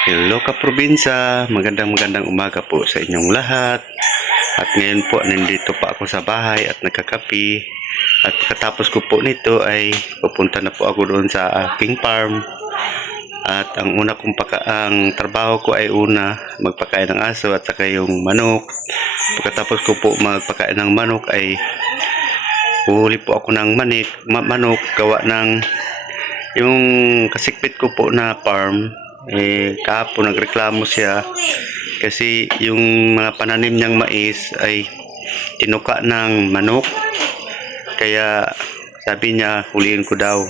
Hello kaprobinsya, magandang umaga po sa inyong lahat. At ngayon po nandito pa ako sa bahay at nagkakapi. At pagkatapos ko po nito ay pupunta na po ako doon sa aking farm. At ang ang trabaho ko ay magpakain ng aso at saka yung manok. Pagkatapos ko po magpakain ng manok ay huli po ako ng manok gawa ng yung kasikpit ko po na farm. Kahapon nagreklamo siya kasi yung mga pananim niyang mais ay tinuka ng manok, kaya sabi niya huliin ko daw.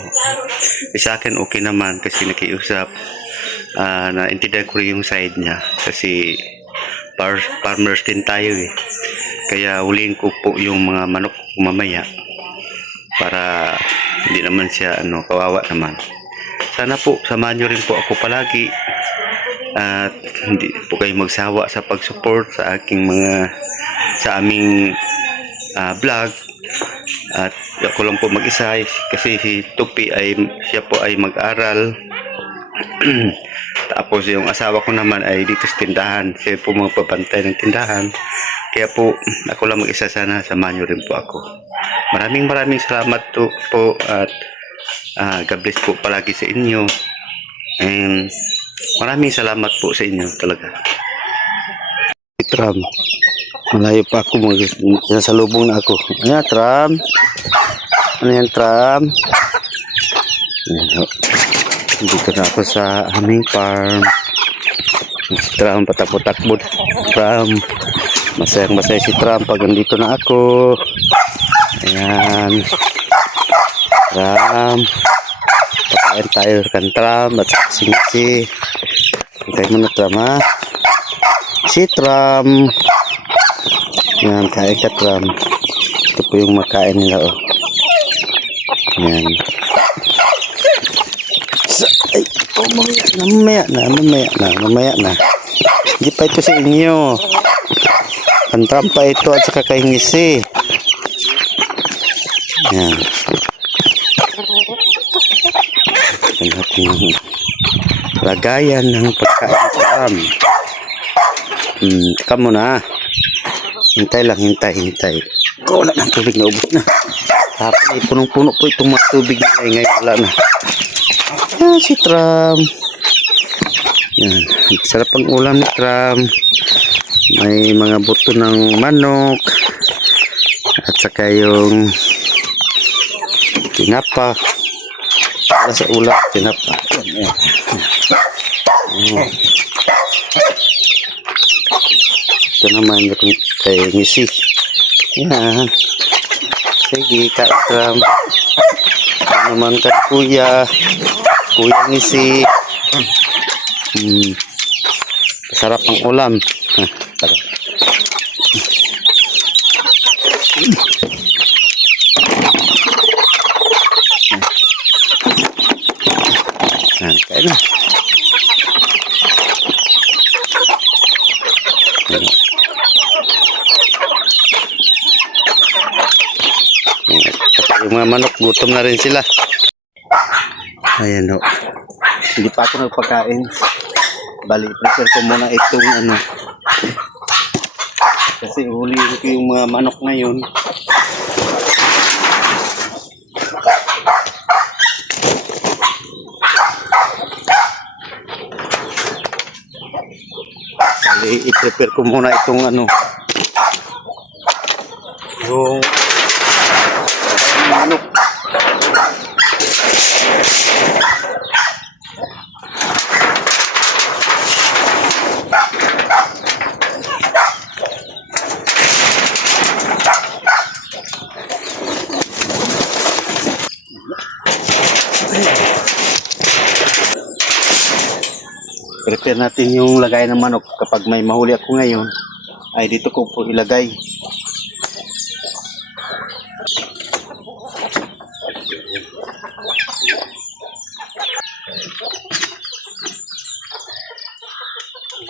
Sa akin okay naman kasi nakiusap, naintindihan ko yung side niya kasi farmers din tayo kaya huliin ko po yung mga manok mamaya para hindi naman siya kawawa naman. Sana po samahan nyo rin po ako palagi at hindi po kayo magsawa sa pag-support sa aming vlog. At ako lang po mag-isa kasi si Tupi siya po ay mag-aral. Tapos yung asawa ko naman ay dito sa tindahan, siya po magpapantay ng tindahan, kaya po ako lang mag-isa. Sana samahan nyo rin po ako. Maraming salamat po at God bless po palagi sa inyo, and maraming salamat po sa inyo talaga. Tram, malayo pa ako, nasalubong na ako. Ayan, Tram. Ano yan, Tram? Dito na ako sa aming farm. Si Tram patakbo-takbo. Tram, masayang-masaya si Tram pag nandito na ako. Ayan, Tram, pakain tayo kan Tram at singsi. Kain mo na, Tram, ha? Si Tram. Yan, kain ka, Tram. Ito po yung makain nila, oh. Yan. Ay, oh, mamaya na. Hindi pa ito sa inyo. Ang Tram pa ito at saka kay ngisi. Yan. Ang ating lagayan ng pagkain, Tram. Teka muna. Hintay lang, hintay. Wala ng tubig na ubos na. Tapos ay punong-puno po itong mga tubig na ngayon wala na. Si Tram. Yan. Sarap ang ulam ni Tram. May mga buto ng manok at saka yung tinapa para sa ulam, tinapa. Ito naman yung kay ngisi. Yan. Sige, Tram. Ito naman kay kuya ngisi. Sarap ang ulam. Tara. Kain na. Yung mga manok, gutom na rin sila. Ayan, o. Hindi pa ako nagpakain. Bali, prepare ko muna itong kasi huliin ko yung mga manok ngayon. Bali, i-prepare ko muna itong yung manok. Prepare natin yung lagay ng manok. Kapag may mahuli ako ngayon, ay dito ko po ilagay.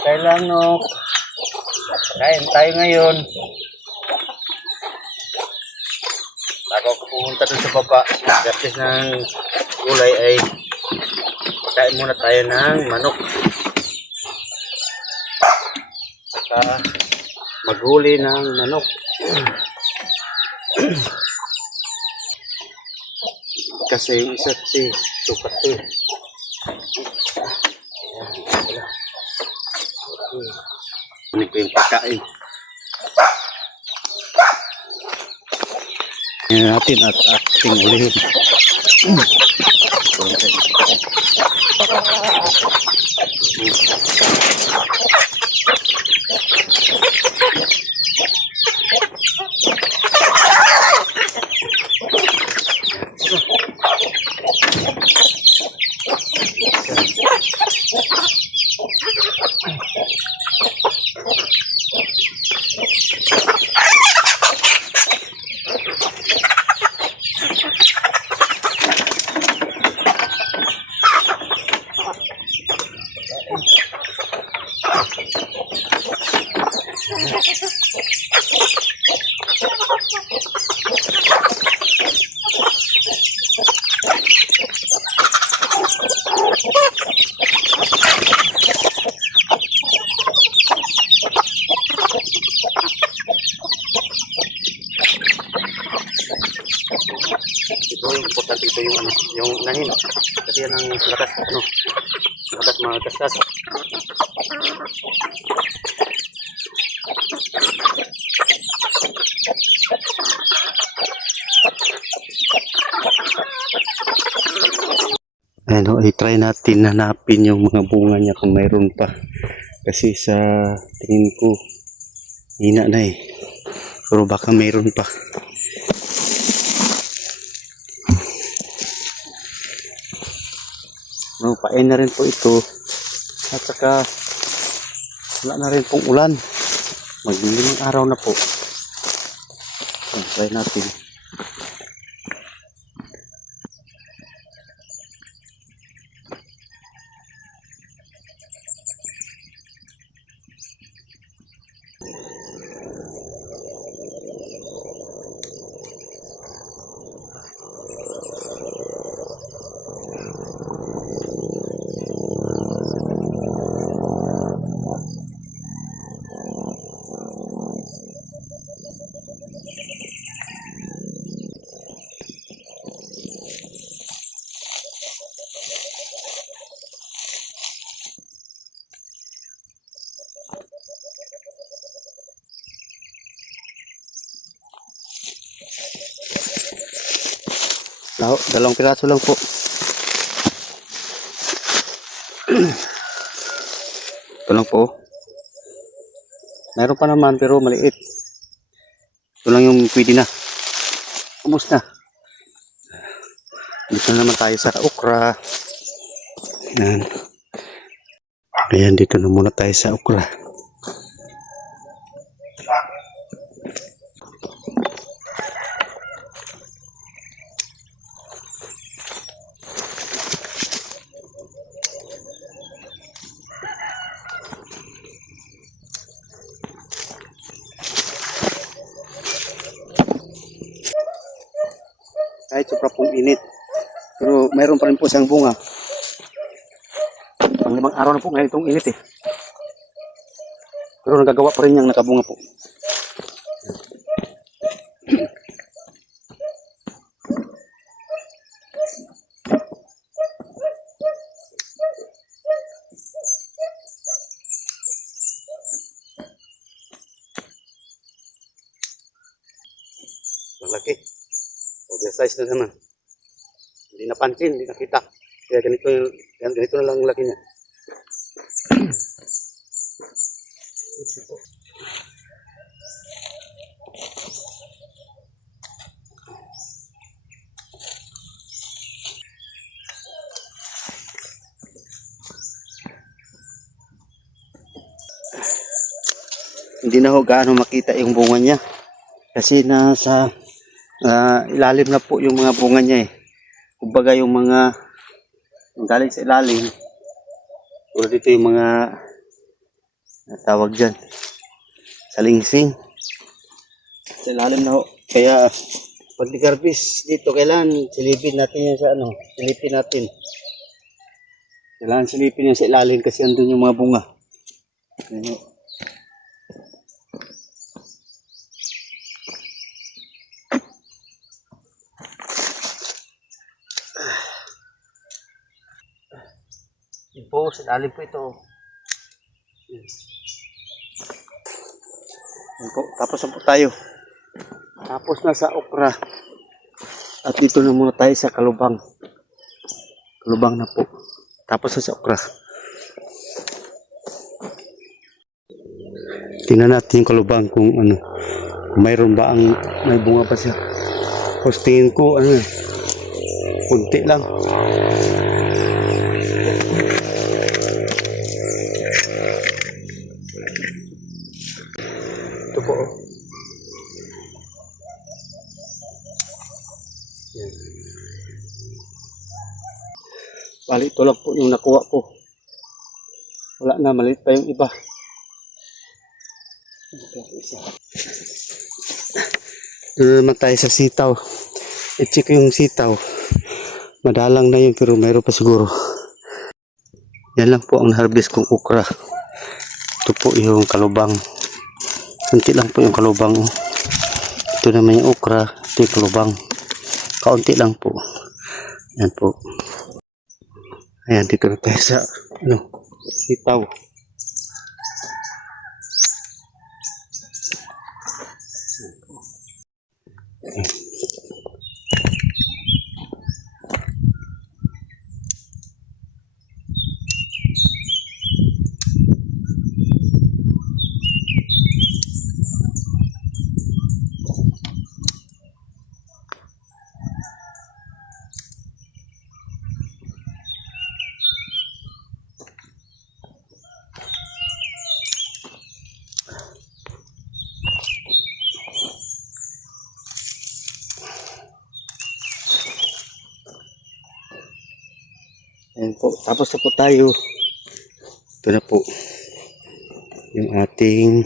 Kailan, no? Kain tayo ngayon. Bago ako pumunta dun sa baba, kapis ng gulay ay kain muna tayo ng manok. baka maghuli ng manok. Kasi yung isa sukat to. Kunin ko yung pagkain. Yan natin at ating ulihin. Ito yung importante ito yung ano, yung nahin. Kasi yan ang lakas mga kaskas. Ano, i-try natin hanapin yung mga bunga niya kung mayroon pa. Kasi sa tingin ko, hina na eh. Pero baka mayroon pa. No, pain na rin po ito. At saka, wala na rin pong ulan. Magdilimang araw na po. So, try natin. No, 2 piraso lang po. Ito lang po. Meron pa naman pero maliit. Ito lang yung pwede na. Ubus na. Dito naman tayo sa okra. Ayan. Ayan, dito na muna tayo sa okra. Kahit sobra pong init. Pero mayroon pa rin po siyang bunga. Pang 5 araw na po ngayon itong init eh. Pero nagagawa pa rin niyang nakabunga po. Malaki. Oversize na naman. Hindi napansin, hindi nakita. Kaya ganito na lang laki niya. Hindi na ho gaano makita yung bunga niya. Kasi nasa ilalim na po yung mga bunga niya eh. Kumbaga yung mga galing sa ilalim. Tulad dito yung mga tawag dyan. Salingsing. Sa ilalim na ho. Kaya pag di-garbis dito, kailangan silipin natin yan sa ano. Silipin natin. Kailangan silipin yan sa ilalim kasi andun yung mga bunga. Ano. Yun po, sa ilalim po ito. Yun po, tapos na po tayo. Tapos na sa okra. At dito na muna tayo sa kalubang. Kalubang na po. Tapos na sa okra. Tingnan natin yung kalubang kung ano. Kung mayroon ba ang may bunga pa siya. Tingin ko ano. Kunti lang. Ito po. Yan. Bali, ito lang po yung nakuha ko. Wala na, maliit pa yung iba. Doon naman tayo sa sitaw. I-check yung sitaw. Madalang na yun pero mayroon pa siguro. Yan lang po ang harvest kong okra. Ito po yung kalubang. Kunti lang po yung kalubang. Ito naman yung okra. Ito yung kalubang. Kaunti lang po. Yan po. Ayan, dito na tayo sa sitaw. Ayan po, tapos na po tayo. Ito na po yung ating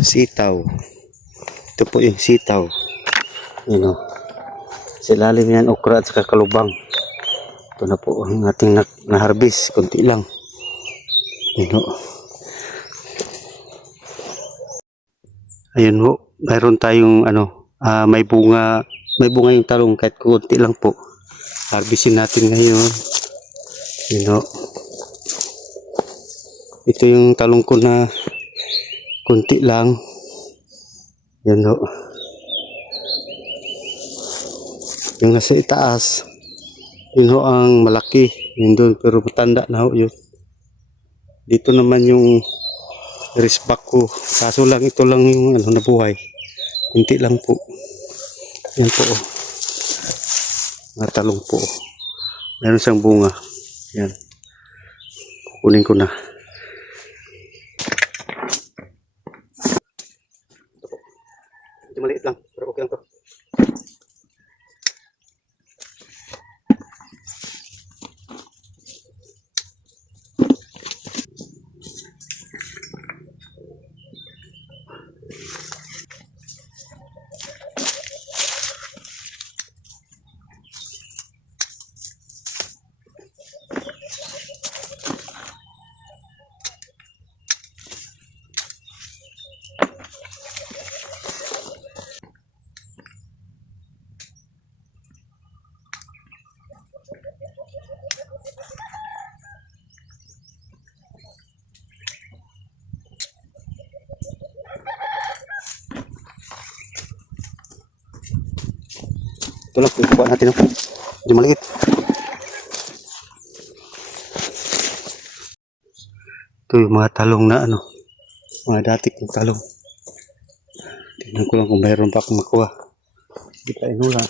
sitaw. Ito po yung sitaw. Yun o. Sa ilalim yan, okra at saka kalubang. Ito na po ang ating na-harvest. Kunti lang. Yun o. Ayun ho, mayroon tayong may bunga yung talong kahit kunti lang po. Harvestin natin ngayon. Yun o. Ito yung talong ko na kunti lang. Yan o. Yung nasa itaas, yun ho ang malaki. Yun doon, pero matanda na ho yun. Dito naman yung risbak ko. Kaso lang ito lang yung nabuhay. Kunti lang po. Yan po o. Mga talong po. Meron siyang bunga. Yan. Kukunin ko na. Ito maliit lang. Pero okay lang to. Ito lang, ikuha natin. Medyo maliit. Ito yung mga talong na mga dati kong talong. Tingnan ko lang kung mayroon pa akong makuha. Hindi pa inulan.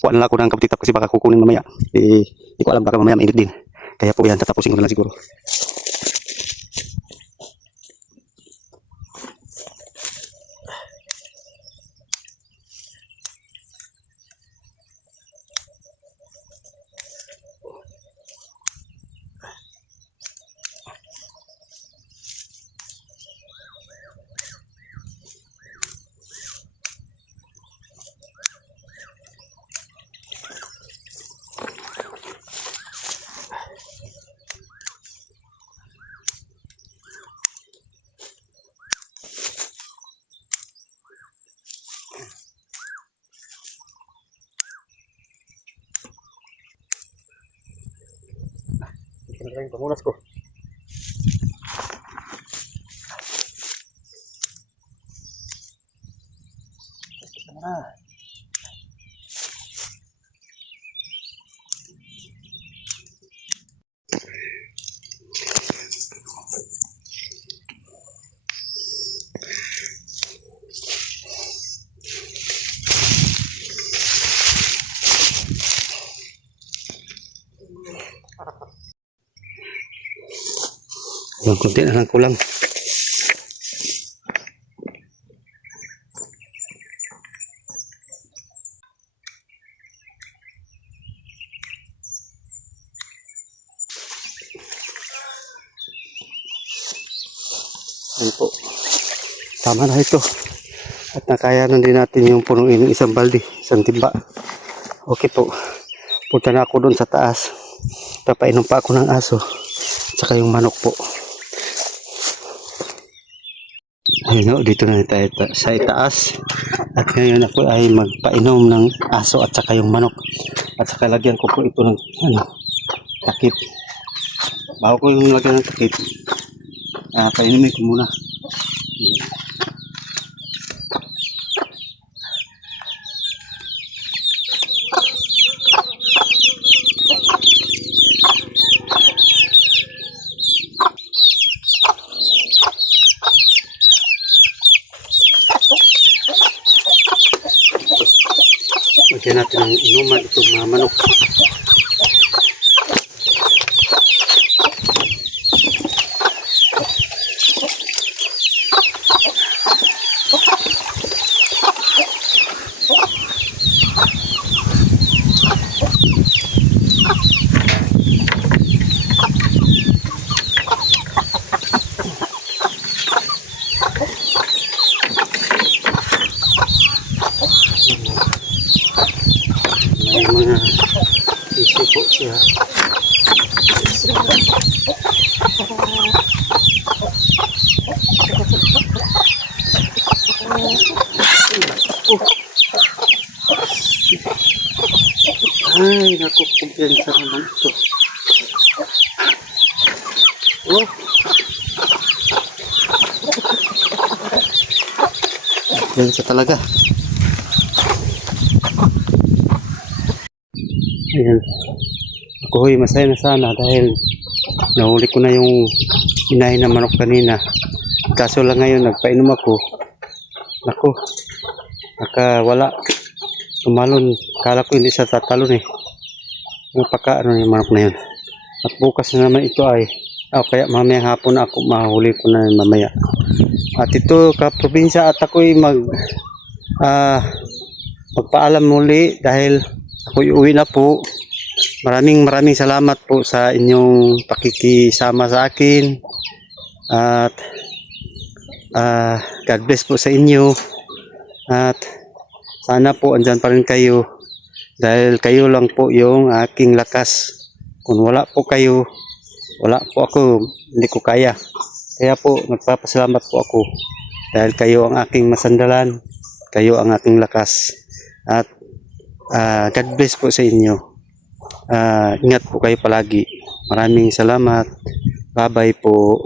Kuha na lang ako ng kabutitap kasi baka kukunin mamaya. Hindi ko alam, baka mamaya mainit din. Kaya po yan, tatapusin ko na lang siguro. yung pangulas ko. Yung kunti na lang kulang. Yan po. Tama na ito. At nakayanan din natin yung punuin ng isang balde, isang timba. Okay po. Punta na ako doon sa taas. Papainom pa ako ng aso. Tsaka yung manok po. Ayun o, dito na tayo sa itaas. At ngayon ako ay magpainom ng aso at saka yung manok. At saka lagyan ko po ito ng takip. Bago ko yung lagyan ng takip, painumin ko muna. Lagyan natin ng inuman itong mga manok. May mga isi po siya. Ay, naku, kumpiyansa naman ito. Oh. Kumpiyansa talaga. Ayan. Ako huy, masaya na sana dahil nahuli ko na yung inahin na manok kanina. Kaso lang ngayon, nagpainom ako. Naku, wala. Tumalon. Kala ko hindi siya tatalon eh. Napaka yung manok na yun. At bukas na naman ito ay, kaya mamayang hapon ako mahuli ko na mamaya. At ito, kaprobinsya, at ako'y magpaalam muli dahil ako'y uwi na po. Maraming salamat po sa inyong pakikisama sa akin. At God bless po sa inyo. At sana po andyan pa rin kayo. Dahil kayo lang po yung aking lakas. Kung wala po kayo, wala po ako, hindi ko kaya. Kaya po nagpapasalamat po ako. Dahil kayo ang aking masandalan. Kayo ang aking lakas. At God bless po sa inyo. Ingat po kayo palagi. Maraming salamat. Bye bye po.